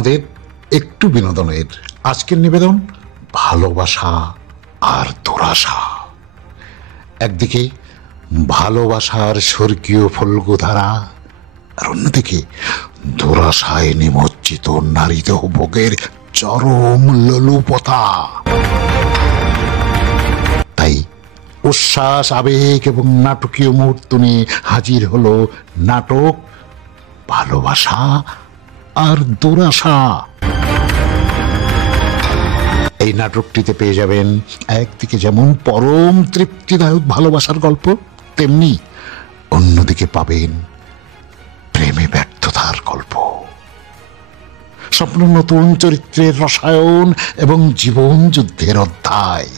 আমাদের একটু বিনোদনের আজকের নিবেদন ভালোবাসা আর দুরাশা। একদিকে ভালোবাসার স্বর্গীয় ফল্গুধারা, আর অন্যদিকে দুরাশায় নিমজ্জিত নারীদেহ ভোগের চরম লোলুপতা। তাই উচ্ছ্বাস, আবেগ এবং নাটকীয় মুহূর্ত নিয়ে হাজির হলো নাটক ভালোবাসা আর দুরাশা। এই নাটকটিতে পেয়ে যাবেন একদিকে যেমন পরম তৃপ্তিদায়ক ভালোবাসার গল্প, তেমনি অন্যদিকে পাবেন প্রেমে ব্যর্থতার গল্প, স্বপ্ন নতুন চরিত্রের রসায়ন এবং জীবন যুদ্ধের অধ্যায়।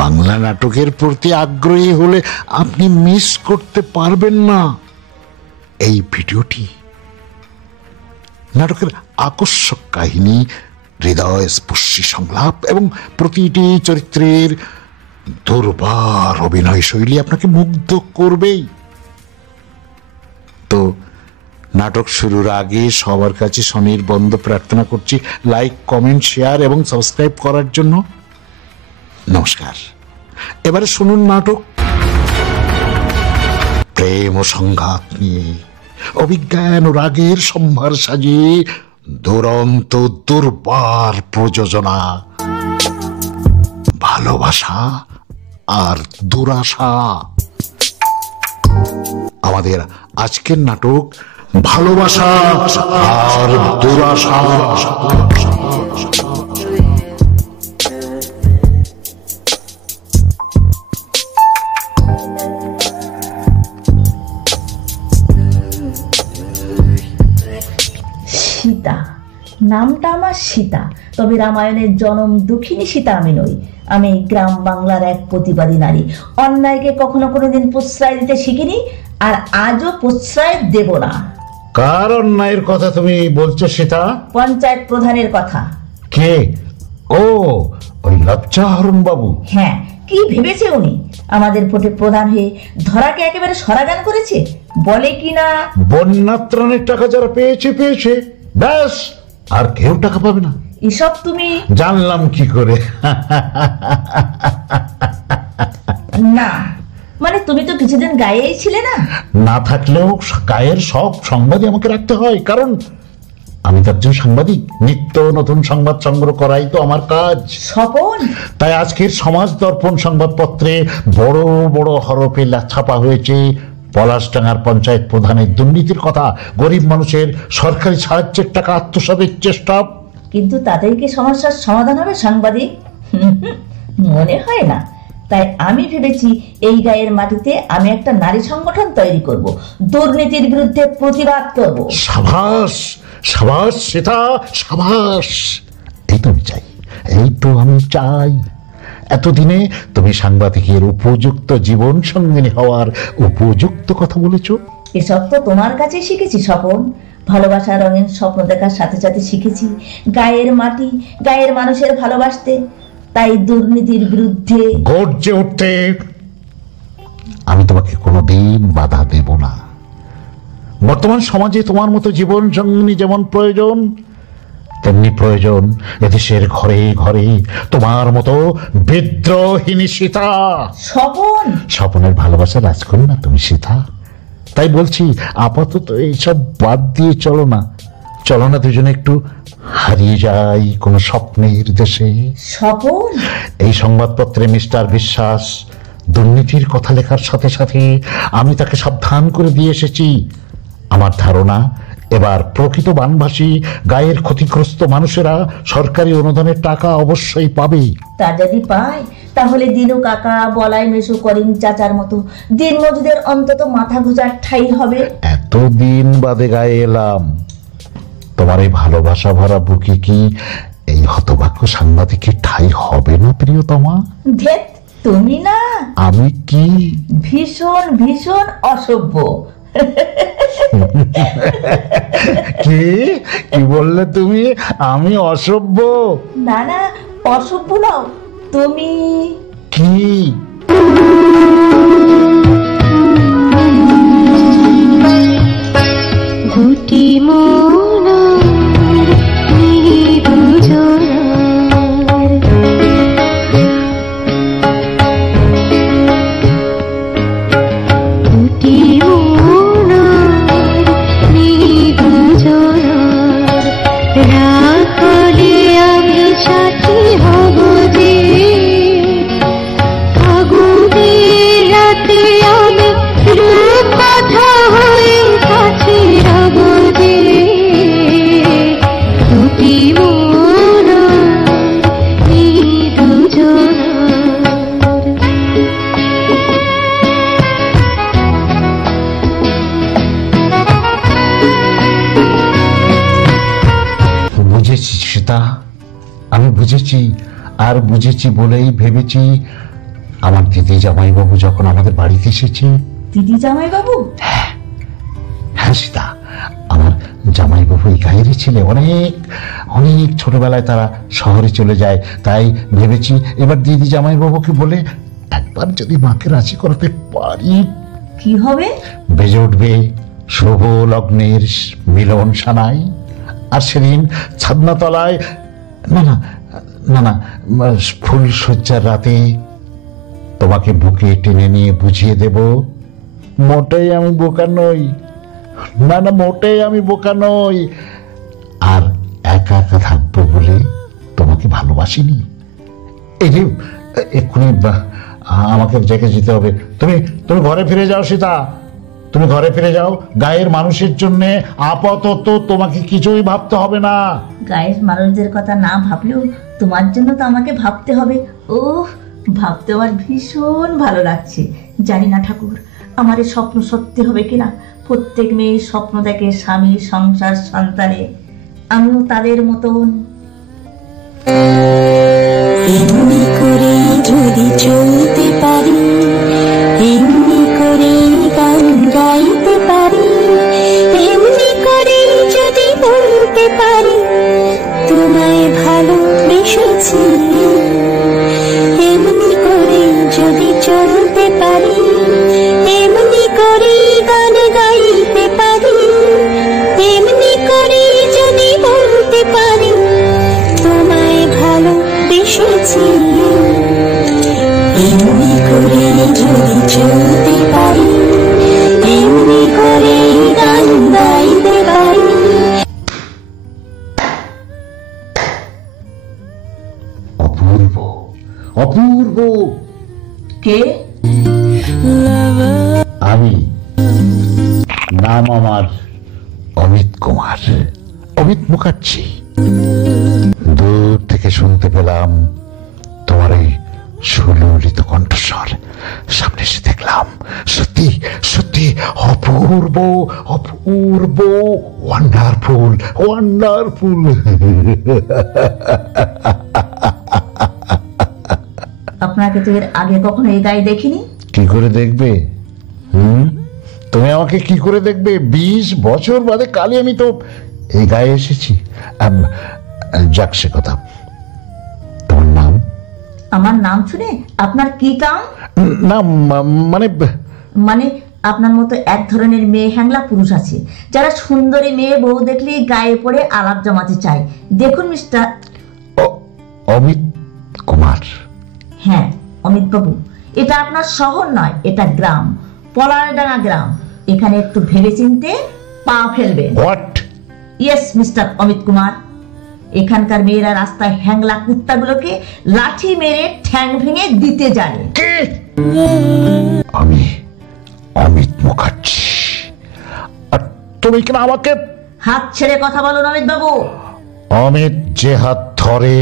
বাংলা নাটকের প্রতি আগ্রহী হলে আপনি মিস করতে পারবেন না এই ভিডিওটি। নাটকের আকর্ষক কাহিনী, হৃদয়স্পর্শী সংলাপ এবং প্রতিটি চরিত্রের দুর্বার অভিনয় শৈলী আপনাকে মুগ্ধ করবেই। তো নাটক শুরুর আগে সবার কাছে স্বনির্বন্ধ প্রার্থনা করছি লাইক, কমেন্ট, শেয়ার এবং সাবস্ক্রাইব করার জন্য। নমস্কার। এবারে শুনুন নাটক প্রেম ও সংঘাত নিয়ে অভিজ্ঞান ও রাগের সম্ভার সাজিয়ে দুরন্ত দুর্বার প্রযোজনা ভালোবাসা আর দুরাশা। আমাদের আজকের নাটক ভালোবাসা আর দুরাশা। সীতা নামটা আমার সীতা, তবে রামায়ণের জনম দুঃখিনী সীতা আমি নই। আমি গ্রাম বাংলার এক প্রতিবাদী নারী। অন্যায়কে কখনো কোনোদিন প্রশ্রয় দিতে শিখিনি, আর আজও প্রশ্রয় দেব না। কার অন্যায়ের কথা তুমি বলছো সীতা? পঞ্চায়েত প্রধানের কথা। কে? ও, ওই লজ্জাহরণ বাবু। হ্যাঁ, কি ভেবেছে উনি? আমাদের ভোটে প্রধান হয়ে ধরাকে একেবারে সরাগান করেছে। বলে কিনা বন্যা ত্রাণের টাকা যারা পেয়েছে পেয়েছে, ব্যাস, আর কেউ টাকা পাবে না। এসব তুমি জানলাম কি করে? না, মানে তুমি তো কিছুদিন গায়েই ছিলে না। না থাকলেও গায়ের সব সংবাদই আমাকে রাখতে হয়, কারণ আমি তো একজন সাংবাদিক। নিত্য নতুন সংবাদ সংগ্রহ করাই তো আমার কাজ। স্বপন, তাই আজকের সমাজ দর্পণ সংবাদপত্রে বড় বড় হরফে ছাপা হয়েছে পলাশডাঙ্গার পঞ্চায়েত প্রধানের দুর্নীতির কথা, গরিব মানুষের সরকারি সাহায্যের টাকা আত্মসাতের চেষ্টা। কিন্তু তাতেই কি সমস্যার সমাধান হবে সাংবাদিক? মনে হয় না। তাই আমি ভেবেছি এই গায়ের মাটিতে আমি একটা নারী সংগঠন তৈরি করব, দুর্নীতির বিরুদ্ধে প্রতিবাদ করব। সাবাস সাবাস সেটা, সাবাস। এই তো আমি চাই, এই তো আমি চাই। এতদিনে তুমি সাংবাদিকের উপযুক্ত জীবন সঙ্গিনী হওয়ার উপযুক্ত কথা বলেছ। এসব তো তোমার কাছে শিখেছি স্বপন। ভালোবাসা রঙিন স্বপ্ন দেখার সাথে সাথে শিখেছি গায়ের মাটি, গায়ের মানুষের ভালোবাসতে। তাই দুর্নীতির বিরুদ্ধে গর্জে উঠতে আমি তোমাকে কোনোদিন বাধা দেব না। বর্তমান সমাজে তোমার মতো জীবন সঙ্গিনী যেমন প্রয়োজন, তেমনি প্রয়োজন এদেশের ঘরে ঘরে তোমার মতো বিদ্রোহিনী সীতা। স্বপন, স্বপনের ভালোবাসা রাজকন্যা তুমি সীতা। তাই বলছি, আপাতত এইসব বাদ দিয়ে চলো না, চলো না দুজনে একটু হারিয়ে যাই কোনো স্বপ্নের দেশে। স্বপন, এই সংবাদপত্রে মিস্টার বিশ্বাস দুর্নীতির কথা লেখার সাথে সাথে আমি তাকে সাবধান করে দিয়ে এসেছি। আমার ধারণা এবার প্রকৃত বানভাসী গায়ের ক্ষতিগ্রস্ত মানুষেরা সরকারি অনুদানের টাকা অবশ্যই পাবে। তা যদি পায়, তাহলে দিনু কাকা, বলাই মেসু, করিম চাচার মতো দিনমজুরদের অন্তত মাথা গোঁজার ঠাঁই হবে। এতদিন বাদে গায়ে এলাম, তোমার এই ভালোবাসা ভরা বুকে কি এই হতভাগ্য সাংবাদিকের ঠাঁই হবে না প্রিয়তমা? ধেত, তুমি না, আমি কি ভীষণ ভীষণ অসভ্য। কি কি বললে তুমি? আমি অসভ্য? না না, অসভ্য নাও তুমি। কি? ঘুটি মোনা বুঝেছি, আর বুঝেছি বলেই ভেবেছি আমার দিদি জামাইবাবু যখন আমাদের বাড়িতে এসেছে। দিদি জামাই বাবু? হ্যাঁ সীতা, আমার জামাইবাবু এই গায়েরই ছেলে। অনেক অনেক ছোটবেলায় তারা শহরে চলে যায়, তাই ভেবেছি এবার দিদি জামাইবাবুকে বলে একবার যদি মাকে রাজি করাতে পারি। কি হবে? বেজে উঠবে শুভ লগ্নের মিলন সানাই। আর সেদিন ছাদনাতলায়, না না না না, ফুল সজ্জার রাতে তোমাকে বুকে টেনে নিয়ে বুঝিয়ে দেব মোটেই আমি বোকা নই। না না, মোটেই আমি বোকা নই। আর একা একা থাকবো বলে তোমাকে ভালোবাসিনি। এই যে এক্ষুনি আমাকে জায়গায় যেতে হবে। তুমি তুমি ঘরে ফিরে যাও সীতা, তুমি ঘরে ফিরে যাও। গায়ের মানুষের জন্য আপাতত তোমাকে কিছুই ভাবতে হবে না। গায়ের মানুষদের কথা না ভাবলেও তোমার জন্য তো আমাকে ভাবতে হবে। ও, ভাবতে আমার ভীষণ ভালো লাগছে। জানি না ঠাকুর, আমার এই স্বপ্ন সত্যি হবে কিনা। প্রত্যেক মেয়ে স্বপ্ন দেখে স্বামী, সংসার, সন্তানে। আমিও তাদের মতন। এমনি করে যদি চলতে পারি, এমনি করে গান গাইতে পারি, এমনি করে যদি বলতে পারি তোমায় ভালোবেসেছি, এমনি করে যদি চলতে পারি, এমনি করে গান গাইতে পারি, এমনি করে যদি বলতে পারি তোমায় ভালোবেসেছি, এমনি করে যদি চলতে পারি, এমনি করে গান গাইতে পারি। অপূর্ব, অপূর্ব। কে? আমি, নাম আমার অমিত কুমার, অমিত মুখার্জি। দূর থেকে শুনতে পেলাম তোমার এই সুললিত কণ্ঠস্বর। সামনে এসে দেখলাম সত্যি সত্যি অপূর্ব, অপূর্ব, ওয়ান্ডারফুল, ওয়ান্ডারফুল। আপনাকে তো এর আগে কখনো এই গায়ে দেখিনি। কি করে দেখবে? তুমি আমাকে কি করে দেখবে? 20 বছর বাদে কালই আমি তো এই গায়ে এসেছি। যাক সে কথা। তোমার নাম? আমার নাম শুনে আপনার কি কাম? না মানে মানে আপনার মতো এক ধরনের মেয়ে হ্যাংলা পুরুষ আছে, যারা সুন্দরী মেয়ে বউ দেখলেই গায়ে পড়ে আলাপ জমাতে চায়। দেখুন মিস্টার অমিত কুমার। হ্যাঁ অমিত বাবু, এটা আপনার শহর নয়, এটা গ্রাম, পলাশডাঙ্গা গ্রাম। এখানে একটু ভেবেচিন্তে পা ফেলবেন। What? Yes mister Amit Kumar, এখানকার মেয়েরা রাস্তায় হ্যাংলা কুত্তাগুলোকে লাঠি মেরে ঠ্যাং ভেঙে দিতে জানে। কে? আমি অমিত মুখার্জি। আর তুমি কিনা আমাকে? হাত ছেড়ে কথা বলুন অমিত বাবু। অমিত যে হাত ধরে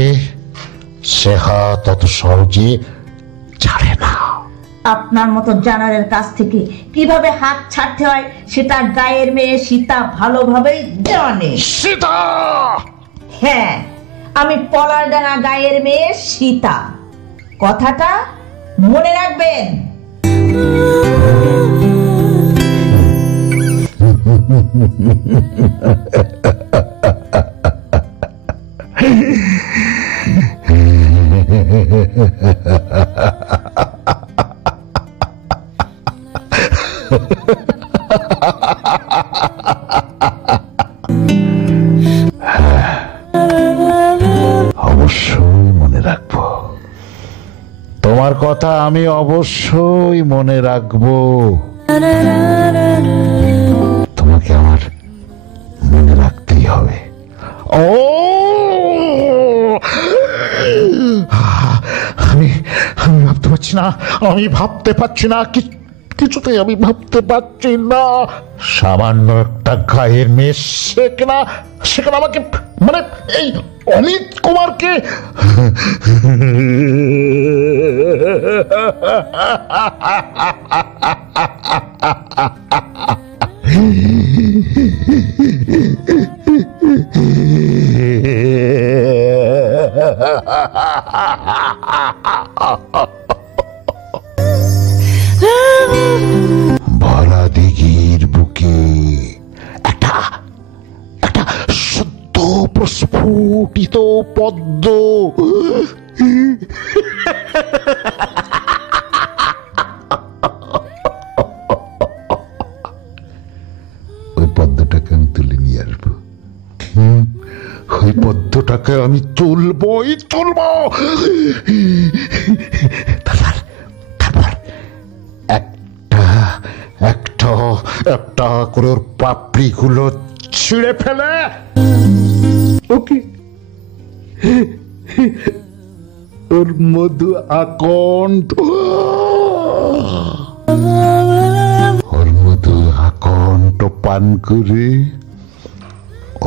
সে হাত অত সহজে ছাড়ে না। আপনার মতো জানারের কাছ থেকে কিভাবে হাত ছাড়তে হয় সেটা গায়ের মেয়ে সীতা ভালোভাবেই জানে। সীতা? হ্যাঁ, আমি পলাশডাঙ্গা গায়ের মেয়ে সীতা। কথাটা মনে রাখবেন। অবশ্যই মনে রাখবো তোমার কথা, আমি অবশ্যই মনে রাখবো। তোমাকে আমার মনে রাখতেই হবে। ও আমি আমি ভাবতে পারছি না, আমি ভাবতে পারছি না, কিছুতেই আমি ভাবতে পারছি না। সামান্য একটা গায়ের মেয়ে সেখানে আমাকে, মানে এই অমিত কুমারকে ভরা দিঘির বুকে একটা একটা সদ্য প্রস্ফুটিত পদ্ম। ওই পদ্মটাকে আমি তুলে নিয়ে আসবো। ওই পদ্মটাকে আমি তুলবই তুলব। তারপর তারপর একটা একটা একটা করে ওর পাপড়ি গুলো ছিঁড়ে ফেলে ওকে ওর মধু আকণ্ঠ, ওর মধু আকণ্ঠ পান করে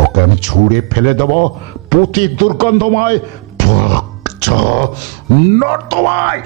ওকে আমি ছুঁড়ে ফেলে দেব প্রতি দুর্গন্ধময় নর্দমায়।